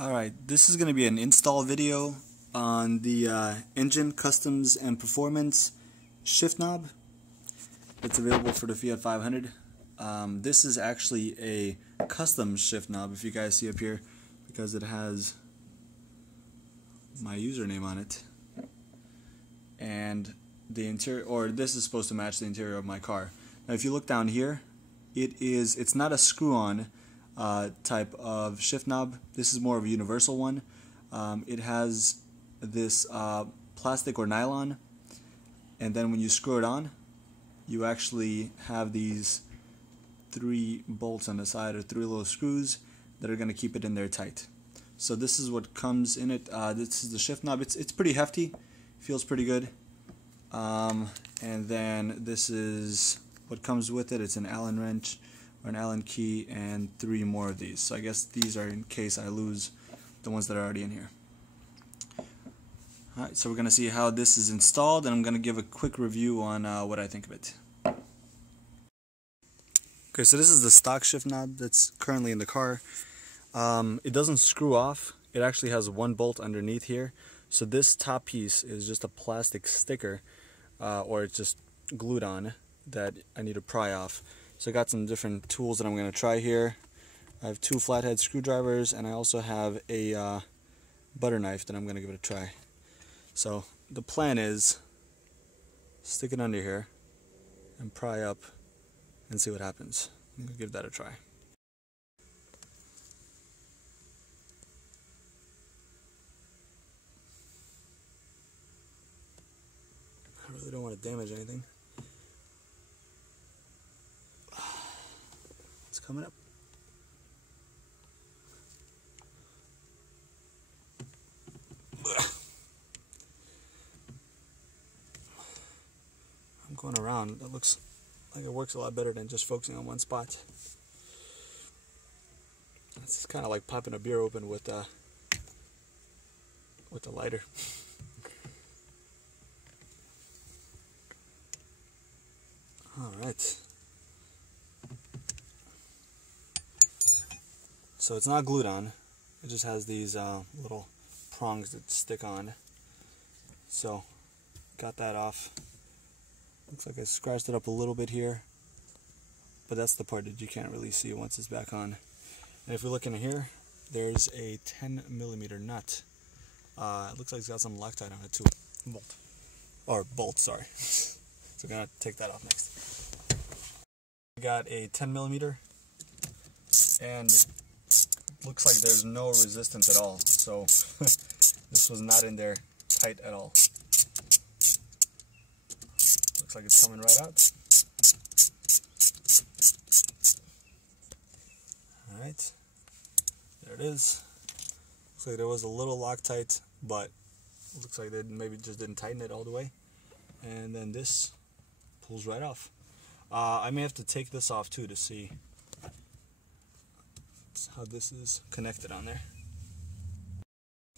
Alright, this is going to be an install video on the Ngen Customs and Performance shift knob. It's available for the Fiat 500. This is actually a custom shift knob, if you guys see up here, because it has my username on it. And the interior, or this is supposed to match the interior of my car. Now if you look down here, it's not a screw-on type of shift knob. This is more of a universal one. It has this plastic or nylon, and then when you screw it on, you actually have these 3 bolts on the side, or 3 little screws that are going to keep it in there tight. So this is what comes in it. This is the shift knob. It's pretty hefty, feels pretty good. And then this is what comes with it. It's an Allen wrench or an Allen key and 3 more of these. So I guess these are in case I lose the ones that are already in here. Alright, so we're going to see how this is installed, and I'm going to give a quick review on what I think of it. Okay, so this is the stock shift knob that's currently in the car. It doesn't screw off. It actually has 1 bolt underneath here. So this top piece is just a plastic sticker, or it's just glued on, that I need to pry off. So I got some different tools that I'm going to try here. I have 2 flathead screwdrivers, and I also have a butter knife that I'm going to give it a try. So the plan is stick it under here and pry up and see what happens. I'm going to give that a try. I really don't want to damage anything. It's coming up. I'm going around. It looks like it works a lot better than just focusing on one spot. It's kind of like popping a beer open with a lighter. All right. So it's not glued on. It just has these little prongs that stick on. So got that off. Looks like I scratched it up a little bit here, but that's the part that you can't really see once it's back on. And if we look in here, there's a 10mm nut. It looks like it's got some Loctite on it too. Bolt, sorry. So I'm gonna take that off next. We got a 10mm, and looks like there's no resistance at all. So this was not in there tight at all. Looks like it's coming right out. Alright, there it is. Looks like there was a little Loctite, but it looks like they maybe just didn't tighten it all the way. And then this pulls right off. I may have to take this off too to see how this is connected on there.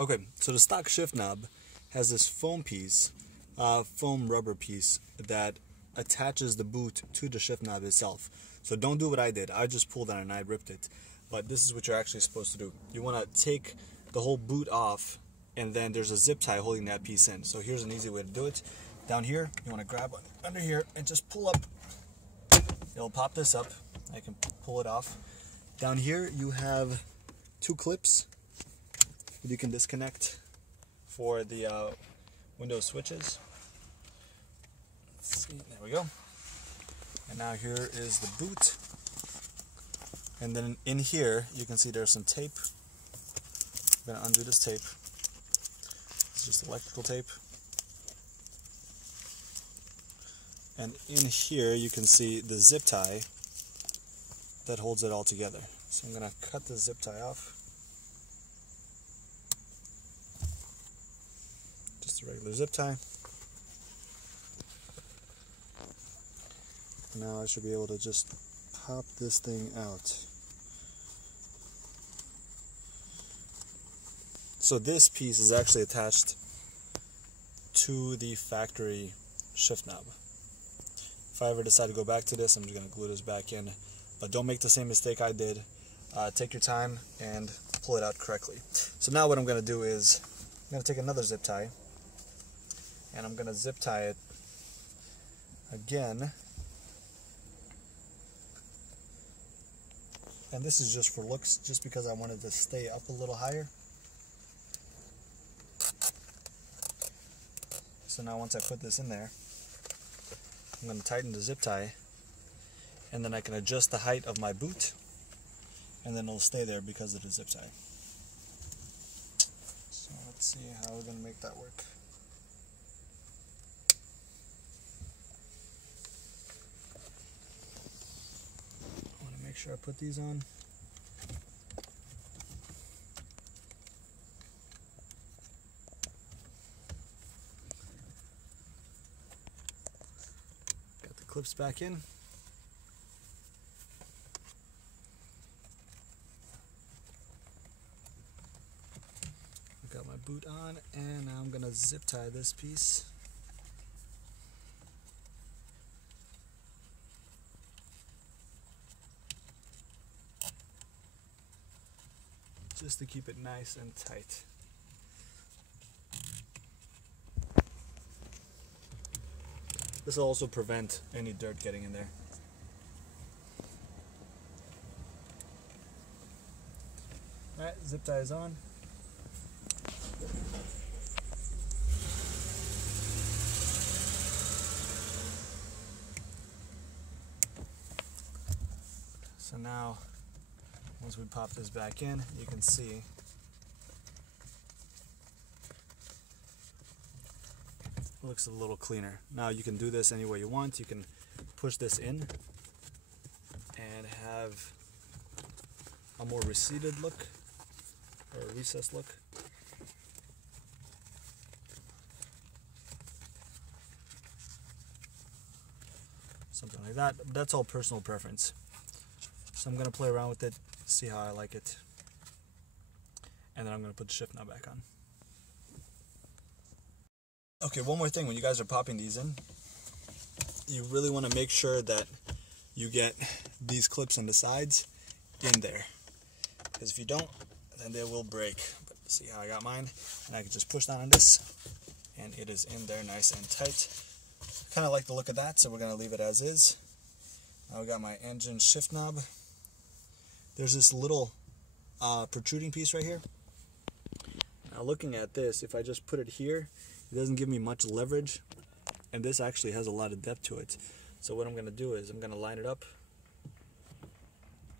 Okay, so the stock shift knob has this foam piece, foam rubber piece that attaches the boot to the shift knob itself. So don't do what I did. I just pulled on it and I ripped it. But this is what you're actually supposed to do. You want to take the whole boot off, and then there's a zip tie holding that piece in. So here's an easy way to do it. Down here, you want to grab under here and just pull up. It'll pop this up. I can pull it off. Down here you have 2 clips that you can disconnect for the window switches. Let's see, there we go. And now here is the boot. And then in here you can see there's some tape. I'm going to undo this tape. It's just electrical tape. And in here you can see the zip tie that holds it all together. So I'm going to cut the zip tie off. Just a regular zip tie. Now I should be able to just pop this thing out. So this piece is actually attached to the factory shift knob. If I ever decide to go back to this, I'm just going to glue this back in. But don't make the same mistake I did. Take your time and pull it out correctly. So now what I'm going to do is I'm going to take another zip tie and I'm going to zip tie it again. And this is just for looks, just because I wanted to stay up a little higher. So now once I put this in there, I'm going to tighten the zip tie, and then I can adjust the height of my boot, and then it'll stay there because of the zip tie. So let's see how we're going to make that work. I want to make sure I put these on. Clips back in. I've got my boot on, and now I'm going to zip tie this piece. Just to keep it nice and tight. This will also prevent any dirt getting in there. Alright, zip tie is on. So now, once we pop this back in, you can see looks a little cleaner. Now you can do this any way you want. You can push this in and have a more receded look or a recessed look. Something like that. That's all personal preference. So I'm going to play around with it, see how I like it, and then I'm going to put the shift knob back on. Okay, one more thing, when you guys are popping these in, you really want to make sure that you get these clips on the sides in there, because if you don't, then they will break. But see how I got mine, and I can just push down on this and it is in there nice and tight. Kind of like the look of that, so we're going to leave it as is. Now we got my engine shift knob. There's this little protruding piece right here. Now looking at this, if I just put it here, it doesn't give me much leverage, and this actually has a lot of depth to it. So what I'm going to do is I'm going to line it up,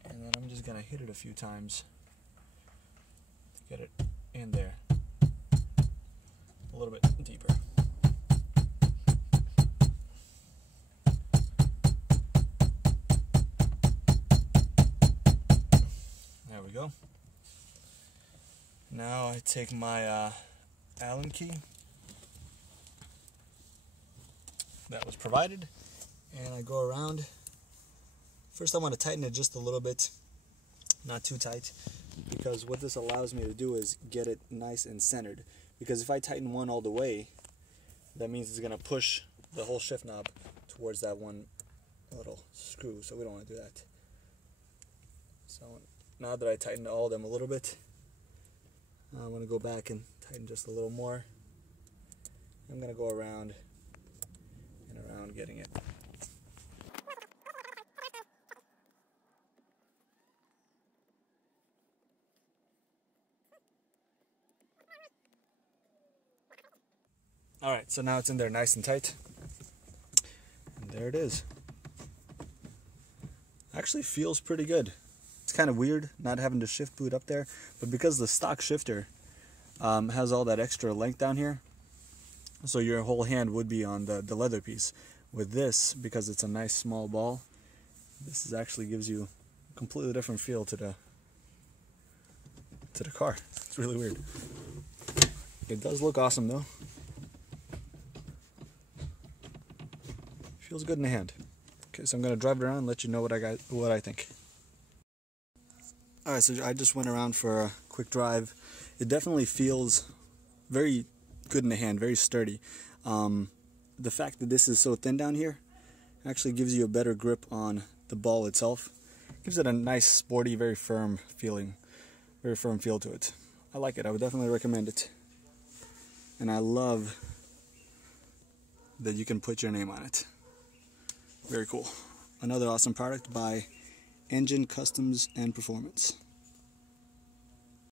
and then I'm just going to hit it a few times to get it in there a little bit deeper. There we go. Now I take my Allen key that was provided, and I go around. First I want to tighten it just a little bit, not too tight, because what this allows me to do is get it nice and centered. Because if I tighten one all the way, that means it's going to push the whole shift knob towards that one little screw, so we don't want to do that. So now that I tightened all of them a little bit, I'm going to go back and tighten just a little more. I'm going to go around and around getting it. Alright, so now it's in there nice and tight. And there it is. Actually feels pretty good. It's kind of weird not having the shift boot up there, but because the stock shifter has all that extra length down here, so your whole hand would be on the leather piece. With this, because it's a nice small ball, this actually gives you a completely different feel to the car. It's really weird. It does look awesome though. Feels good in the hand. Okay, so I'm gonna drive it around and let you know what I think. Alright, so I just went around for a quick drive. It definitely feels very good in the hand, very sturdy. The fact that this is so thin down here actually gives you a better grip on the ball itself. Gives it a nice, sporty, very firm feeling. very firm feel to it. I like it. I would definitely recommend it. And I love that you can put your name on it. Very cool. Another awesome product by Ngen Customs and Performance.